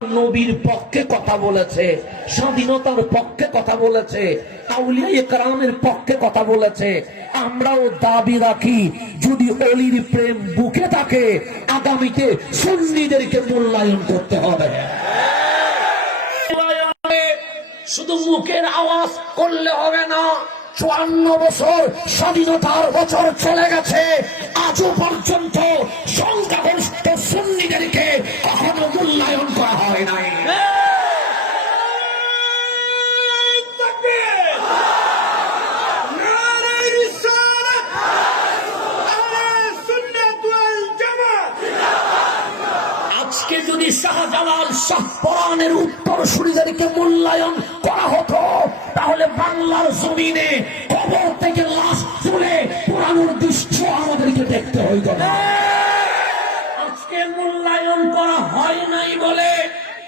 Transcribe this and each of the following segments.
নবীর পক্ষে কথা বলেছে, স্বাধীনতার পক্ষে কথা বলেছে, আউলিয়া কেরামের পক্ষে কথা বলেছে। আমরাও দাবি রাখি, যদি অলির প্রেম বুকে থাকে, আগামীতে সুন্নিদেরকে মূল্যায়ন করতে হবে। শুধু মুখের আওয়াজ করলে হবে না। 54 বছর স্বাধীনতার বছর চলে গেছে, আজও পর্যন্ত সংখ্যাগরিষ্ঠ সুন্নিদেরকে কখনো মূল্যায়ন করা হয় নাই। আজকে যদি শাহজালাল শাহপরানের উত্তরসূরিদেরকে মূল্যায়ন করা হতো, তাহলে বাংলার জমিনে কবর থেকে লাশ তুলে পুরানোর দৃশ্য আমাদেরকে দেখতে হইত না। আজকে মূল্যায়ন করা হয় নাই বলে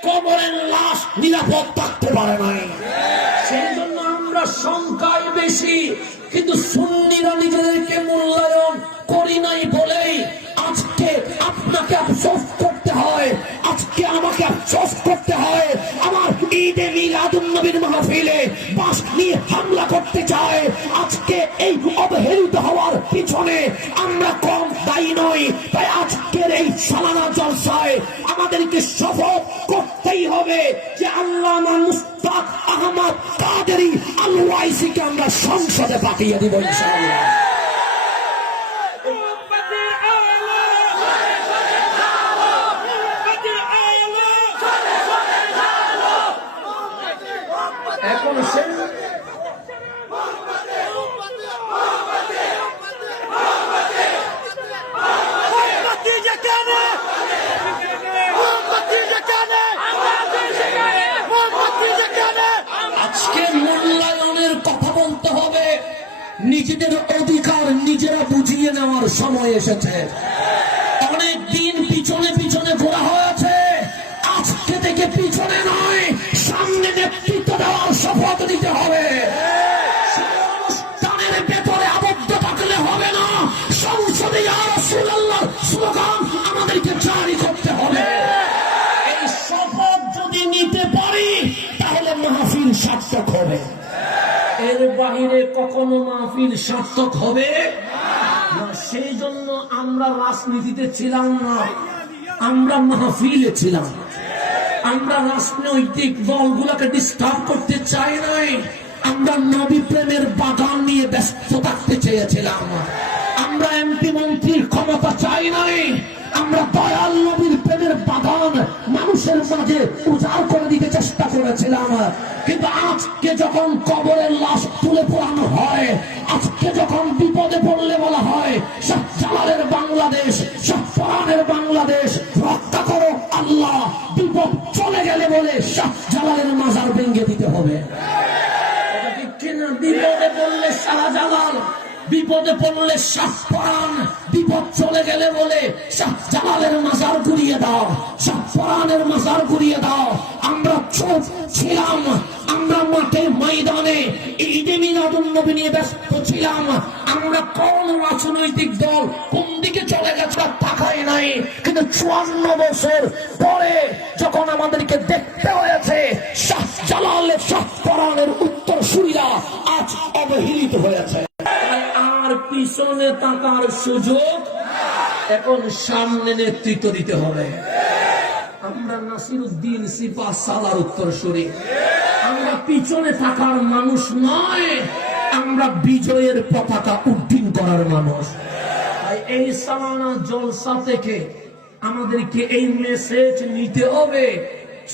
কবরের লাশ নিরাপদ থাকতে পারে নাই। সেই জন্য আমরা সংখ্যায় বেশি, কিন্তু সুন্নিরা নিজেদেরকে মূল্যায়ন করি নাই বলেই আজকে আপনাকে আফসোস করতে হয়, আজকে আমাকে আফসোস করতে হয়। আমার ঈদে মিলাদুন নবীর মাহফিলে বাস নিয়ে হামলা করতে চায়। আজকে এই অবহেলিত হওয়ার পিছনে আমরা কম দায়ী নই। তাই আজকের এই সালানা জলসায় আমাদেরকে শপথ করতেই হবে যে আল্লামা মুস্তাক আহমদ কাদেরী আল ওয়াইসিকে আমরা সংসদে পাঠিয়ে দিব ইনশাআল্লাহ। এখন সে আজকে মূল্যায়নের কথা বলতে হবে। নিজেদের অধিকার নিজেরা বুঝিয়ে নেওয়ার সময় এসেছে। অনেক দিন পিছনে পিছনে ঘোরা হয়েছে, আজকে থেকে পিছনে নয়, সামনে নেতৃত্ব দেওয়ার শপথ নিতে হবে। অনুষ্ঠানের ভেতরে আবদ্ধ থাকলে হবে না, সংসদে ইয়া রাসূলুল্লাহ স্লোগান আমাদেরকে জারি করতে হবে। এই শপথ যদি নিতে পারি, তাহলে মাহফিল সার্থক হবে। এর বাহিরে কখনো মাহফিল সার্থক হবে না। সেই জন্য আমরা রাজনীতিতে ছিলাম না, আমরা মাহফিলে ছিলাম। আমরা রাজনৈতিক দলগুলোকে ডিস্টার্ব করতে চাই নাই। আমরা নবী প্রেমের বাগান নিয়ে ব্যস্ত থাকতে চেয়েছিলাম। আমরা এমপি মন্ত্রীর ক্ষমতা চাই নাই। আমরা দয়াল নবীর প্রেমের বাগান মানুষের মাঝে উজাড় করে দিতে চেষ্টা করেছিলাম। কিন্তু আজকে যখন কবরের লাশ তুলে পোড়ানো হয়, আজকে যখন বিপদে পড়লে বলা হয় শাহজালালের বাংলাদেশ, শাহপরানের বাংলাদেশ রক্ষা করো আল্লাহ, বিপদ চলে গেলে বলে শাহজালালের মাজার ভেঙে দিতে হবে। বিপদে পড়লে শাহজালাল, বিপদে পড়লে শাহপরান, বিপদ চলে গেলে বলে শাহজালালের মাজার ঘুরিয়ে দাও, শাহপরানের মাজার ঘুরিয়ে দাও। আমরা চুপ ছিলাম, আমরা মাঠে ময়দানে ঈদে মিলাদুন নবী নিয়ে ব্যস্ত ছিলাম। আমরা কোন রাজনৈতিক দল কোন দিকে চলে গেছে তাকাই নাই। কিন্তু 54 বছর পরে যখন আমাদেরকে দেখতে হয়েছে শাহজালাল শাহপরানের উত্তরসূরিরা আজ অবহেলিত হয়েছে, আর পিছনে তাকার সুযোগ, এখন সামনে নেতৃত্ব দিতে হবে। আমরা নাসিরউদ্দিন সিপাহ সালার উত্তরসূরি, আমরা পিছনে থাকার মানুষ নয়, আমরা বিজয়ের পতাকা উড্ডীন করার মানুষ। তাই এই সালানা জলসা থেকে আমাদেরকে এই মেসেজ নিতে হবে,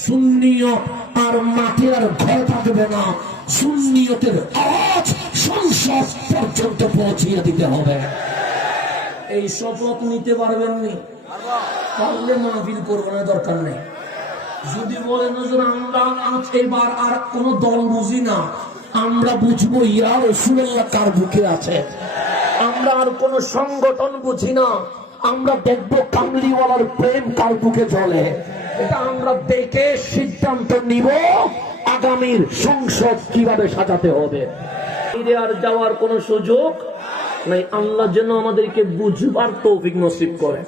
সুন্নিয়ত আর মাঠে আর ঘর থাকবে না, সুন্নিয়তের আওয়াজ সংসদ পর্যন্ত পৌঁছিয়ে দিতে হবে। এই শপথ নিতে পারবেননি, পারলে মাহফিল করবো না, দরকার নেই। যদি বলেন হুজুর আমরা আজ এবার আর কোন দল বুঝি না, আমরা বুঝবো ইয়া রাসূলুল্লাহ কার বুকে আছে। আমরা আর কোন সংগঠন বুঝি না, আমরা দেখবো কামলিওয়ালার প্রেম কার বুকে চলে। এটা আমরা দেখে সিদ্ধান্ত নিব আগামীর সংসদ কিভাবে সাজাতে হবে। আর যাওয়ার কোন সুযোগ নাই। আল্লাহ যেন আমাদেরকে বুঝবার তৌফিক নসিব করে।